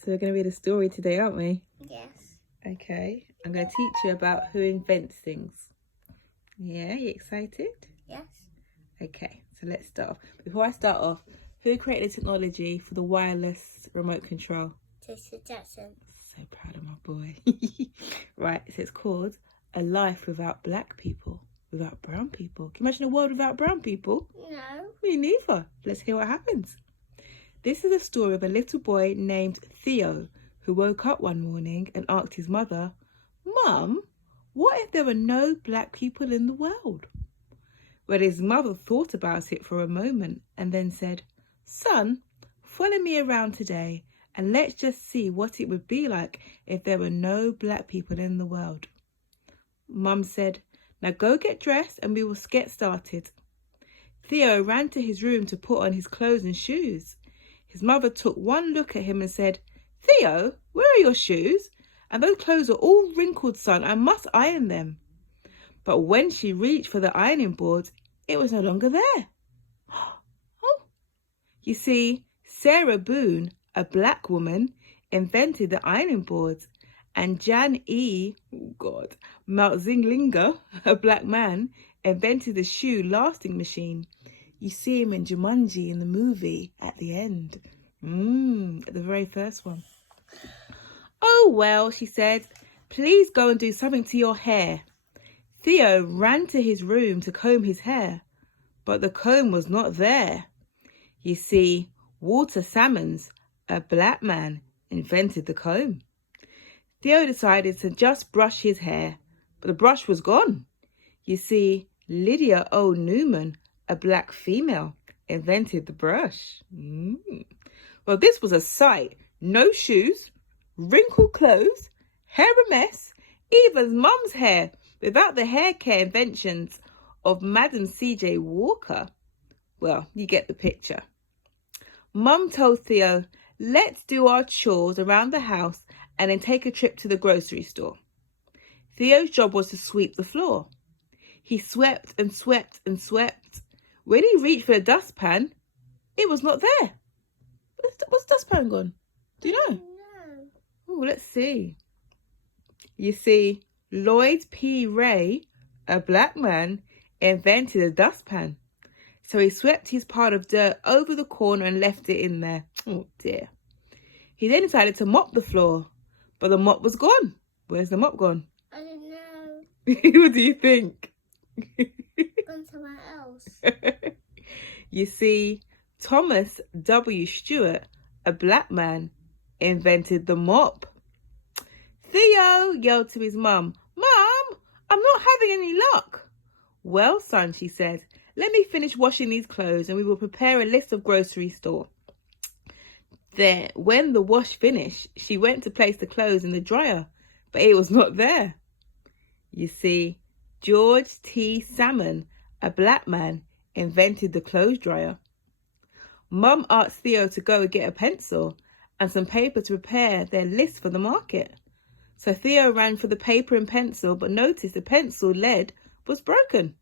So we're going to read a story today, aren't we? Yes. Okay. I'm going to teach you about who invents things. Yeah, you excited? Yes. Okay, so let's start off. Before I start off, who created the technology for the wireless remote control? Mr. Jackson. So proud of my boy. Right, so it's called A Life Without Black People, Without Brown People. Can you imagine a world without brown people? No. Me neither. Let's hear what happens. This is a story of a little boy named Theo who woke up one morning and asked his mother, "Mum, what if there were no black people in the world?" Well, his mother thought about it for a moment and then said, "Son, follow me around today and let's just see what it would be like if there were no black people in the world." Mum said, "Now go get dressed and we will get started." Theo ran to his room to put on his clothes and shoes. His mother took one look at him and said, "Theo, where are your shoes? And those clothes are all wrinkled, son. I must iron them." But when she reached for the ironing board, it was no longer there. Oh, you see, Sarah Boone, a black woman, invented the ironing board, and Jan E. Malzinglinger, a black man, invented the shoe lasting machine. You see him in Jumanji in the movie at the end. At the very first one. "Oh, well," she said, "please go and do something to your hair." Theo ran to his room to comb his hair, but the comb was not there. You see, Walter Salmons, a black man, invented the comb. Theo decided to just brush his hair, but the brush was gone. You see, Lydia O. Newman, a black female, invented the brush. Well, this was a sight. No shoes, wrinkled clothes, hair a mess, even Mum's hair, without the hair care inventions of Madam C.J. Walker. Well, you get the picture. Mum told Theo, "Let's do our chores around the house and then take a trip to the grocery store." Theo's job was to sweep the floor. He swept and swept and swept. When he reached for the dustpan, it was not there. What's the dustpan gone? Do you know? No. Oh, let's see. You see, Lloyd P. Ray, a black man, invented a dustpan. So he swept his pile of dirt over the corner and left it in there. Oh dear. He then decided to mop the floor, but the mop was gone. Where's the mop gone? I don't know. What do you think? Gone somewhere else. You see, Thomas W. Stewart, a black man, invented the mop. Theo yelled to his mum, "Mum, I'm not having any luck." "Well, son," she said, "let me finish washing these clothes and we will prepare a list of grocery store." Then, when the wash finished, she went to place the clothes in the dryer, but it was not there. You see, George T. Salmon, a black man, invented the clothes dryer. Mum asked Theo to go and get a pencil and some paper to prepare their list for the market. So Theo ran for the paper and pencil, but noticed the pencil lead was broken.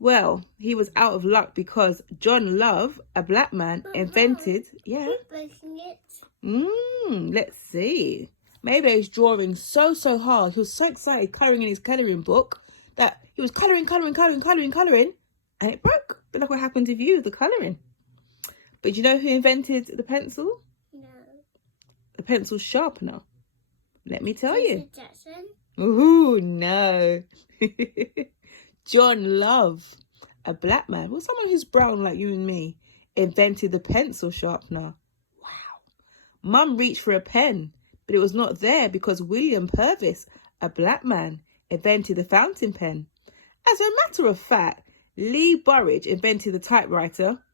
Well, he was out of luck because John Love, a black man, invented... Mom, Yeah. who's breaking it? Let's see. Maybe he's drawing so hard. He was so excited colouring in his colouring book that he was colouring, and it broke. But look what happened with you, the colouring. But do you know who invented the pencil? No. The pencil sharpener. Let me tell you. Mr. Jackson? Ooh, no. John Love, a black man, well, someone who's brown like you and me, invented the pencil sharpener. Wow. Mum reached for a pen, but it was not there because William Purvis, a black man, invented the fountain pen. As a matter of fact, Lee Burridge invented the typewriter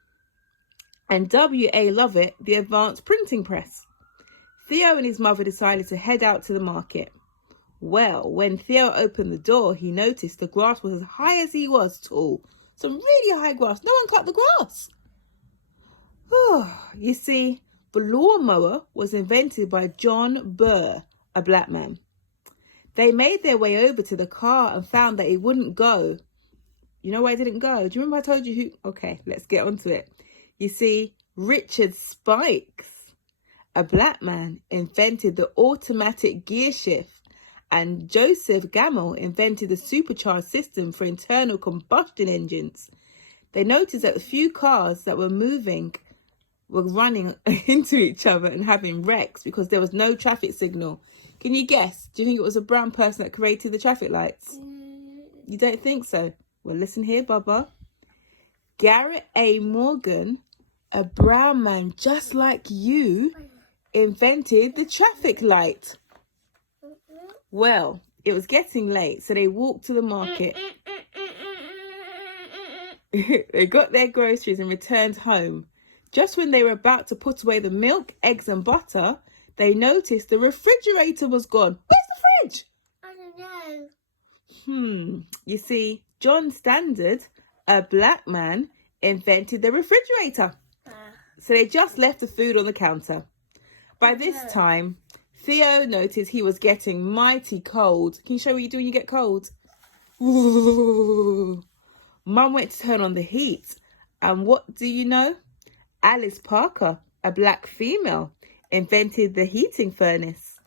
and W.A. Lovett the advanced printing press. Theo and his mother decided to head out to the market. Well, when Theo opened the door, he noticed the grass was as high as he was tall. Some really high grass. No one cut the grass. You see, the lawnmower was invented by John Burr, a black man. They made their way over to the car and found that it wouldn't go. You know why it didn't go? Do you remember I told you who? Okay, let's get onto it. You see, Richard Spikes, a black man, invented the automatic gear shift, and Joseph Gammel invented the supercharged system for internal combustion engines. They noticed that the few cars that were moving were running into each other and having wrecks because there was no traffic signal. Can you guess? Do you think it was a brown person that created the traffic lights? You don't think so? Well, listen here, Bubba. Garrett A. Morgan, a brown man just like you, invented the traffic light. Well, it was getting late, so they walked to the market. They got their groceries and returned home. Just when they were about to put away the milk, eggs and butter, they noticed the refrigerator was gone. Where's the fridge? I don't know. You see, John Standard, a black man, invented the refrigerator. So they just left the food on the counter. By this time, Theo noticed he was getting mighty cold. Can you show what you do when you get cold? Ooh. Mum went to turn on the heat. And what do you know? Alice Parker, a black female, invented the heating furnace.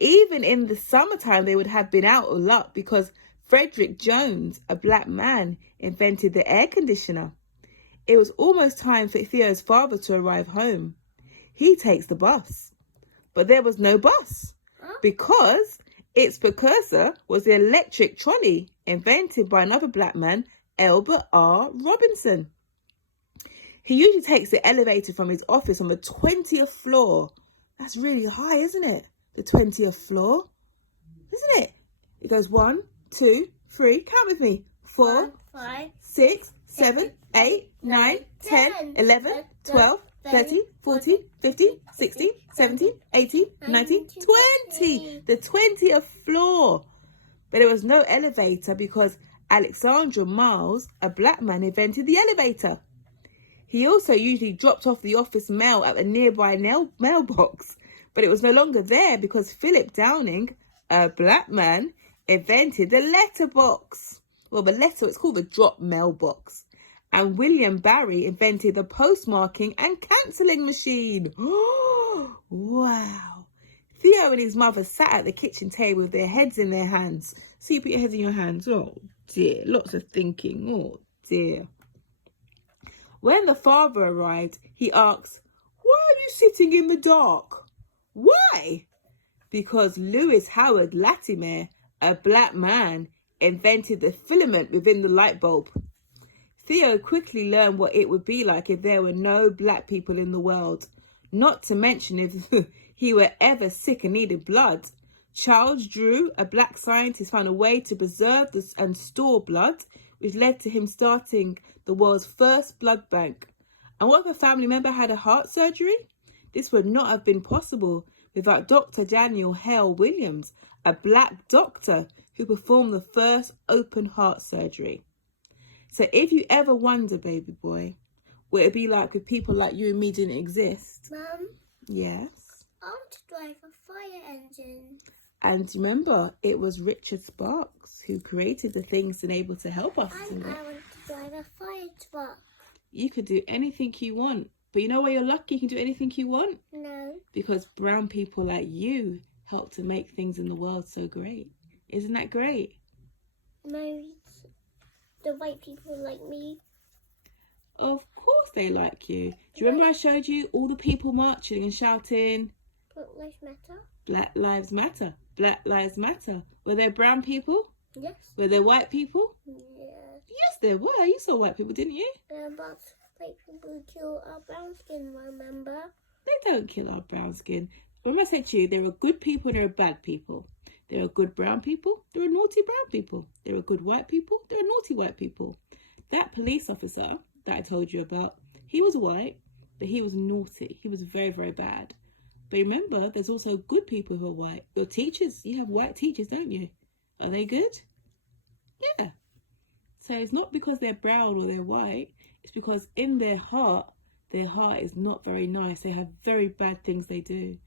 Even in the summertime, they would have been out of luck because Frederick Jones, a black man, invented the air conditioner. It was almost time for Theo's father to arrive home. He takes the bus. But there was no bus because its precursor was the electric trolley invented by another black man, Albert R. Robinson. He usually takes the elevator from his office on the 20th floor. That's really high, isn't it? The 20th floor. Isn't it? It goes 1, 2, 3. Count with me. 4, 5, 6, 7, 8, 9, 10, 11, 12, 13, 14, 15, 16, 17, 18, 19, 20. The 20th floor. But there was no elevator because Alexander Miles, a black man, invented the elevator. He also usually dropped off the office mail at a nearby mailbox, but it was no longer there because Philip Downing, a black man, invented the letterbox. Well, it's called the drop mailbox. And William Barry invented the postmarking and cancelling machine. Wow. Theo and his mother sat at the kitchen table with their heads in their hands. See, you put your heads in your hands. Oh, dear. Lots of thinking. Oh, dear. When the father arrived, he asked, "Why are you sitting in the dark?" "Why?" "Because Lewis Howard Latimer, a black man, invented the filament within the light bulb." Theo quickly learned what it would be like if there were no black people in the world, not to mention if he were ever sick and needed blood. Charles Drew, a black scientist, found a way to preserve and store blood, which led to him starting the world's first blood bank. And what if a family member had a heart surgery? This would not have been possible without Dr. Daniel Hale Williams, a black doctor who performed the first open heart surgery. So if you ever wonder, baby boy, what it'd be like if people like you and me didn't exist. Mum, Yes. I want to drive a fire engine. And remember, it was Richard Sparks who created the things and able to help us. And I want to drive a fire truck. You could do anything you want. But you know why you're lucky you can do anything you want? No. Because brown people like you help to make things in the world so great. Isn't that great? Maybe the white people like me. Of course they like you. Do you remember I showed you all the people marching and shouting, Black Lives Matter? Black Lives Matter, Black Lives Matter. Were there brown people? Yes. Were there white people? Yes. Yes, there were. You saw white people, didn't you? But white people kill our brown skin, remember? They don't kill our brown skin. Remember I said to you, there are good people and there are bad people. There are good brown people, there are naughty brown people. There are good white people, there are naughty white people. That police officer that I told you about, he was white, but he was naughty. He was very, very bad. But remember, there's also good people who are white. Your teachers, you have white teachers, don't you? Are they good? Yeah. So it's not because they're brown or they're white. It's because in their heart is not very nice. They have very bad things they do.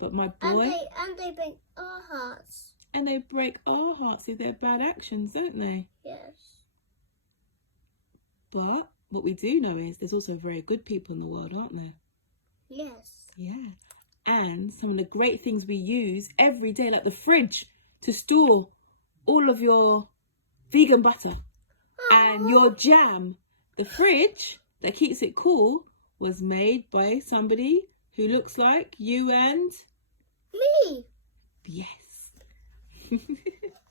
But my boy... And they break our hearts. And they break our hearts with their bad actions, don't they? Yes. But what we do know is there's also very good people in the world, aren't there? Yes. Yeah. and some of the great things we use every day, like the fridge, to store all of your vegan butter and your jam. The fridge that keeps it cool was made by somebody who looks like you and Me. yes.